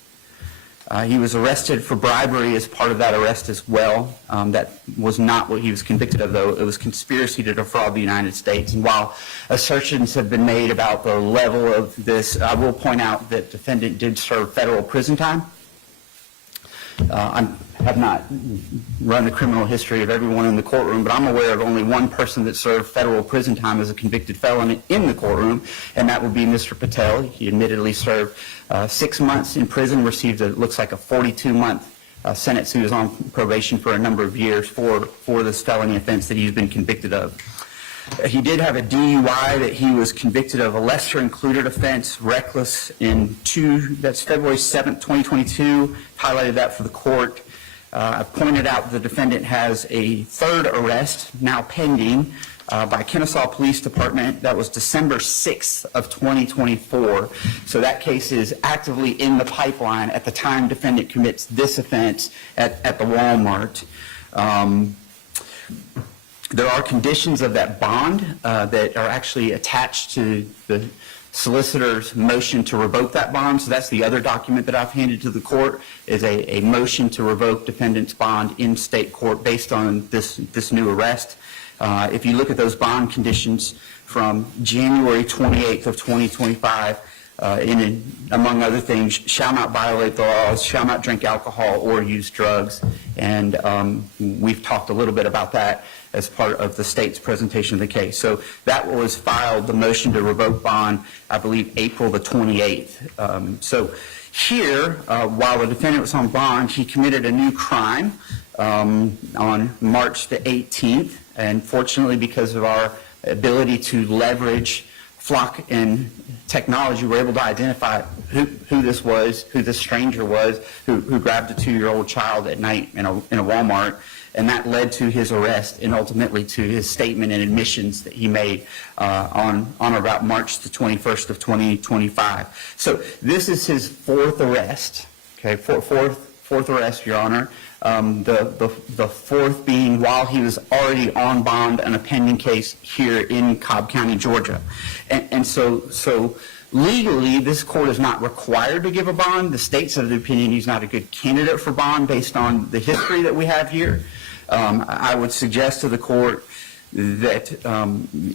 He was arrested for bribery as part of that arrest as well. That was not what he was convicted of, though. It was conspiracy to defraud the United States. And while assertions have been made about the level of this, I will point out that defendant did serve federal prison time. I have not run the criminal history of everyone in the courtroom, but I'm aware of only one person that served federal prison time as a convicted felon in the courtroom, and that would be Mr. Patel. He admittedly served 6 months in prison, received looks like a 42-month sentence. He was on probation for a number of years for this felony offense that he's been convicted of. He did have a DUI that he was convicted of, a lesser included offense, reckless, that's February 7th, 2022. Highlighted that for the court. I pointed out the defendant has a third arrest now pending by Kennesaw Police Department. That was December 6th of 2024. So that case is actively in the pipeline at the time defendant commits this offense at the Walmart. There are conditions of that bond that are actually attached to the solicitor's motion to revoke that bond. So that's the other document that I've handed to the court, is a motion to revoke defendant's bond in state court based on this new arrest. If you look at those bond conditions from January 28th of 2025, among other things, shall not violate the laws, shall not drink alcohol or use drugs. And we've talked a little bit about that as part of the state's presentation of the case. So that was filed, the motion to revoke bond, I believe, April the 28th. So here, while the defendant was on bond, he committed a new crime on March the 18th. And fortunately, because of our ability to leverage flock and technology, we're able to identify who this was, who this stranger was, who grabbed a 2-year-old child at night in a Walmart. And that led to his arrest and ultimately to his statement and admissions that he made on about March the 21st of 2025. So this is his fourth arrest, okay, fourth arrest, Your Honor. The fourth being while he was already on bond on a pending case here in Cobb County, Georgia. And so legally, this court is not required to give a bond. The state's of the opinion he's not a good candidate for bond based on the history that we have here. I would suggest to the court that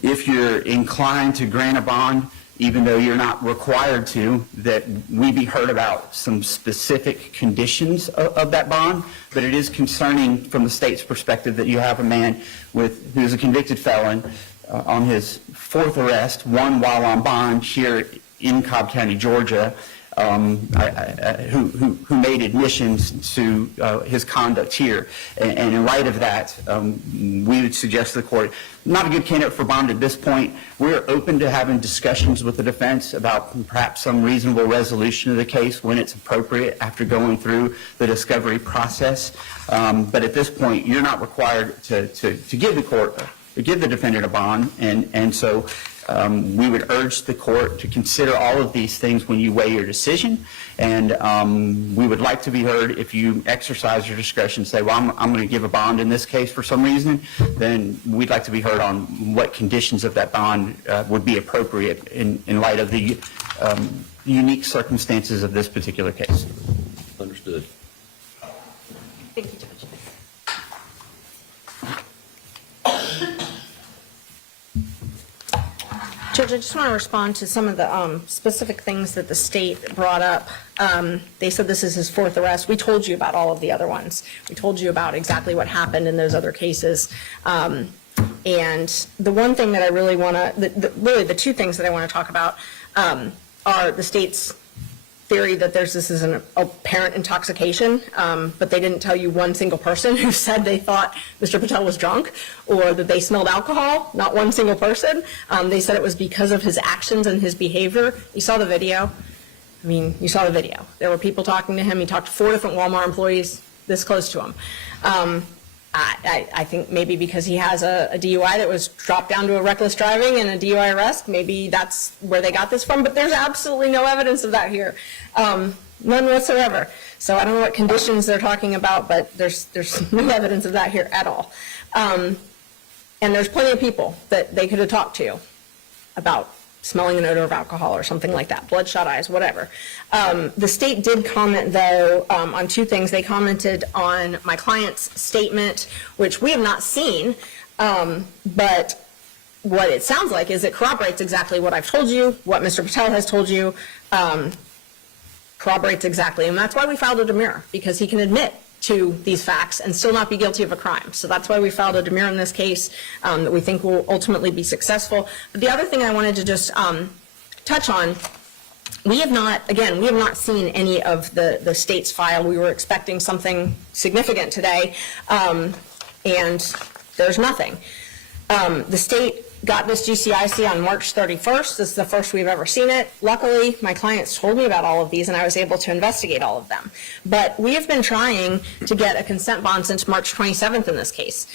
if you're inclined to grant a bond, even though you're not required to, that we be heard about some specific conditions of that bond. But it is concerning from the state's perspective that you have a man who's a convicted felon on his fourth arrest, one while on bond here in Cobb County, Georgia, who made admissions to his conduct here. And in light of that, we would suggest to the court, not a good candidate for bond at this point. We're open to having discussions with the defense about perhaps some reasonable resolution of the case when it's appropriate after going through the discovery process. But at this point, you're not required to give the defendant a bond. And so we would urge the court to consider all of these things when you weigh your decision. And we would like to be heard if you exercise your discretion, say, well, I'm going to give a bond in this case for some reason, then we'd like to be heard on what conditions of that bond would be appropriate in light of the unique circumstances of this particular case. Understood. Thank you, Judge. Judge, I just want to respond to some of the specific things that the state brought up. They said this is his fourth arrest. We told you about all of the other ones. We told you about exactly what happened in those other cases. And the one thing that I really want to, really the two things that I want to talk about are the state's theory that this is an apparent intoxication, but they didn't tell you one single person who said they thought Mr. Patel was drunk or that they smelled alcohol, not one single person. They said it was because of his actions and his behavior. You saw the video. I mean, you saw the video. There were people talking to him. He talked to 4 different Walmart employees this close to him. I think maybe because he has a DUI that was dropped down to a reckless driving and a DUI arrest, maybe that's where they got this from, but there's absolutely no evidence of that here. None whatsoever. So I don't know what conditions they're talking about, but there's no evidence of that here at all. And there's plenty of people that they could have talked to about smelling an odor of alcohol or something like that, bloodshot eyes, whatever. The state did comment, though, on two things. They commented on my client's statement, which we have not seen, but what it sounds like is it corroborates exactly what I've told you, what Mr. Patel has told you, corroborates exactly, and that's why we filed a demurrer, because he can admit to these facts and still not be guilty of a crime. So that's why we filed a demurrer in this case, that we think will ultimately be successful. But the other thing I wanted to just touch on, we have not seen any of the state's file. We were expecting something significant today, and there's nothing. The state got this GCIC on March 31st. This is the first we've ever seen it. Luckily, my clients told me about all of these, and I was able to investigate all of them. But we have been trying to get a consent bond since March 27th in this case.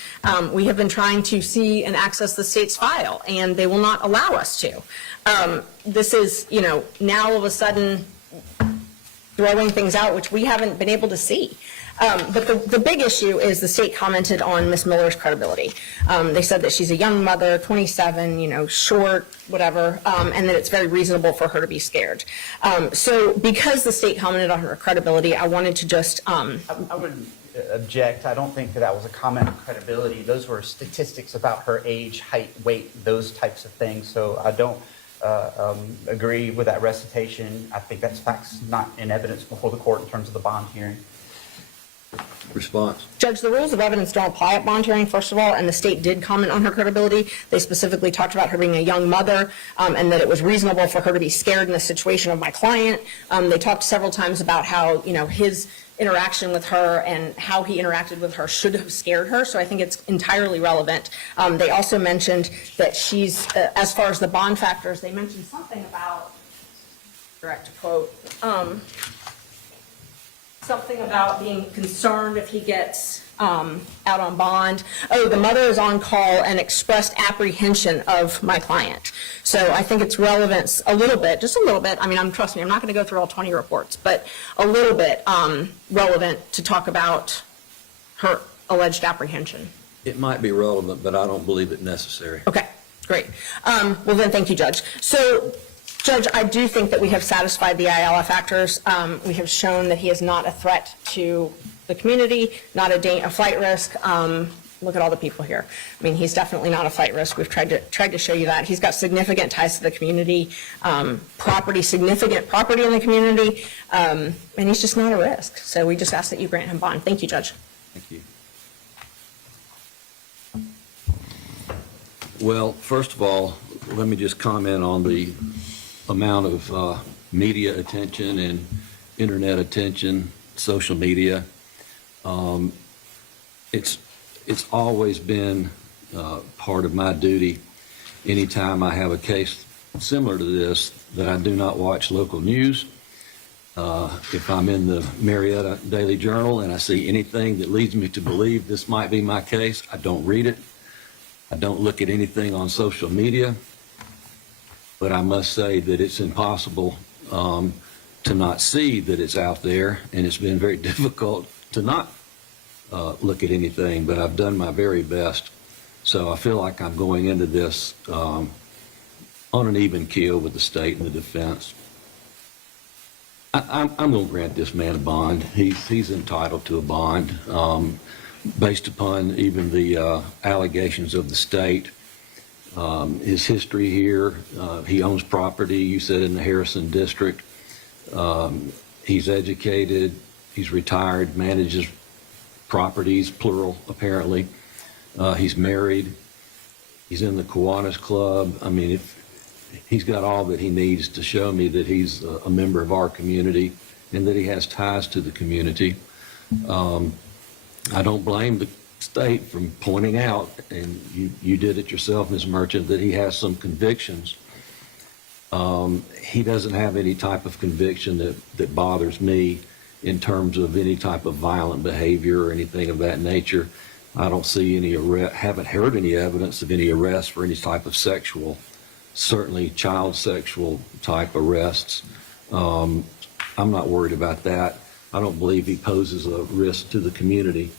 We have been trying to see and access the state's file, and they will not allow us to. This is, now all of a sudden throwing things out which we haven't been able to see. But the big issue is the state commented on Ms. Miller's credibility. They said that she's a young mother, 27, short, whatever, and that it's very reasonable for her to be scared. So because the state commented on her credibility, I wanted to just... I would object. I don't think that was a comment on credibility. Those were statistics about her age, height, weight, those types of things. So I don't agree with that recitation. I think that's facts not in evidence before the court in terms of the bond hearing. Response. Judge, the rules of evidence don't apply at bond hearing, first of all, and the state did comment on her credibility. They specifically talked about her being a young mother, and that it was reasonable for her to be scared in the situation of my client. They talked several times about how, his interaction with her and how he interacted with her should have scared her, so I think it's entirely relevant. They also mentioned that she's, as far as the bond factors, they mentioned something about, direct quote, something about being concerned if he gets out on bond. Oh, the mother is on call and expressed apprehension of my client. So I think it's relevant a little bit, just a little bit. I mean, trust me, I'm not going to go through all 20 reports, but a little bit relevant to talk about her alleged apprehension. It might be relevant, but I don't believe it necessary. Okay, great. Well then, thank you, Judge. So, Judge, I do think that we have satisfied the ILF factors. We have shown that he is not a threat to the community, not a flight risk. Look at all the people here. I mean, he's definitely not a flight risk. We've tried to show you that. He's got significant ties to the community, significant property in the community, and he's just not a risk. So we just ask that you grant him bond. Thank you, Judge. Thank you. Well, first of all, let me just comment on the amount of media attention and internet attention, social media. It's always been part of my duty anytime I have a case similar to this that I do not watch local news. If I'm in the Marietta Daily Journal and I see anything that leads me to believe this might be my case, I don't read it. I don't look at anything on social media. But I must say that it's impossible to not see that it's out there, and it's been very difficult to not look at anything, but I've done my very best. So I feel like I'm going into this on an even keel with the state and the defense. I'm going to grant this man a bond. He's entitled to a bond based upon even the allegations of the state. His history here, he owns property, you said, in the Harrison District. He's educated, he's retired, manages properties, plural, apparently. He's married, he's in the Kiwanis Club. I mean, he's got all that he needs to show me that he's a member of our community and that he has ties to the community. I don't blame the state from pointing out, and you did it yourself, Ms. Merchant, that he has some convictions. He doesn't have any type of conviction that bothers me in terms of any type of violent behavior or anything of that nature. I don't see any haven't heard any evidence of any arrests for any type of sexual, certainly child sexual type arrests. I'm not worried about that. I don't believe he poses a risk to the community.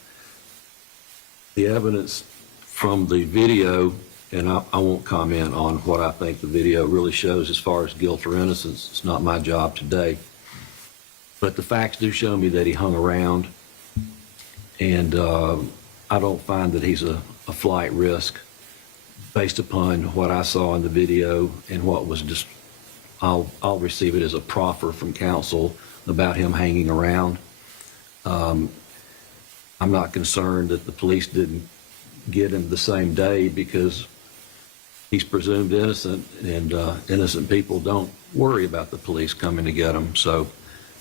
The evidence from the video, and I won't comment on what I think the video really shows as far as guilt or innocence. It's not my job today. But the facts do show me that he hung around, and I don't find that he's a flight risk based upon what I saw in the video and what was just, I'll receive it as a proffer from counsel about him hanging around. I'm not concerned that the police didn't get him the same day because he's presumed innocent, and innocent people don't worry about the police coming to get him. So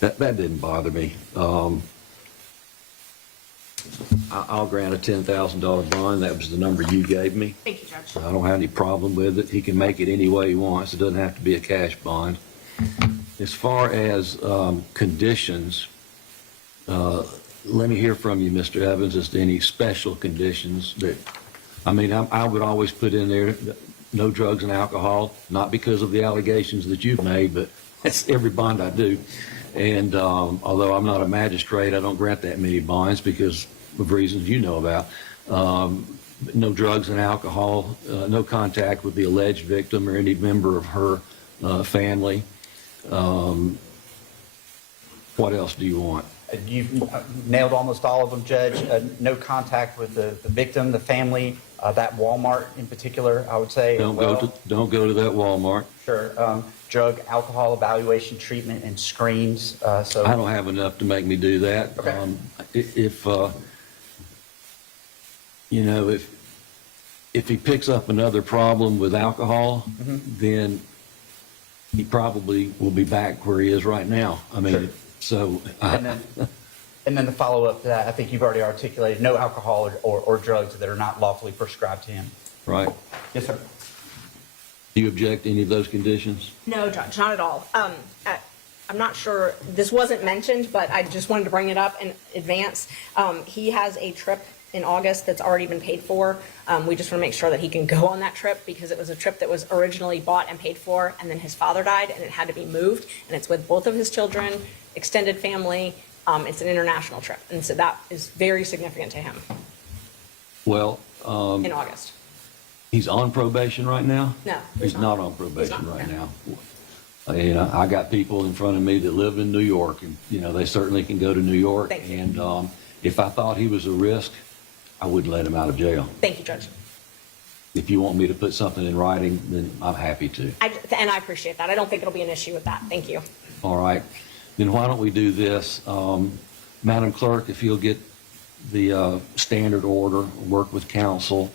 that didn't bother me. I'll grant a $10,000 bond. That was the number you gave me. Thank you, Judge. I don't have any problem with it. He can make it any way he wants. It doesn't have to be a cash bond. As far as conditions, let me hear from you, Mr. Evans, as to any special conditions that, I mean, I would always put in there, no drugs and alcohol, not because of the allegations that you've made, but that's every bond I do. And although I'm not a magistrate, I don't grant that many bonds because of reasons you know about. No drugs and alcohol, no contact with the alleged victim or any member of her family. What else do you want? You've nailed almost all of them, Judge. No contact with the victim, the family, that Walmart in particular, I would say. Don't go to that Walmart. Sure. Drug, alcohol evaluation, treatment, and screens. So I don't have enough to make me do that. Okay. If you know, if he picks up another problem with alcohol, then he probably will be back where he is right now. I mean, Sure. so. And then the follow-up to that, I think you've already articulated, no alcohol or drugs that are not lawfully prescribed to him. Right. Yes, sir. Do you object to any of those conditions? No, Judge, not at all. I'm not sure, this wasn't mentioned, but I just wanted to bring it up in advance. He has a trip in August that's already been paid for. We just want to make sure that he can go on that trip because it was a trip that was originally bought and paid for, and then his father died and it had to be moved, and it's with both of his children, extended family. It's an international trip, and so that is very significant to him Well, in August. he's on probation right now? No, He's not on probation He's not, right no. now. You know, I got people in front of me that live in New York, and, you know, they certainly can go to New York. Thank you. And if I thought he was a risk, I wouldn't let him out of jail. Thank you, Judge. If you want me to put something in writing, then I'm happy to. And I appreciate that. I don't think it'll be an issue with that. Thank you. All right. Then why don't we do this? Madam Clerk, if you'll get the standard order, work with counsel,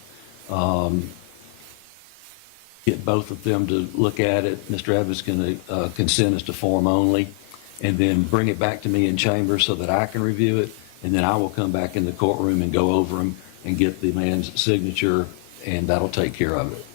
get both of them to look at it. Mr. Evans can consent as to form only, and then bring it back to me in chambers so that I can review it, and then I will come back in the courtroom and go over them and get the man's signature, and that'll take care of it.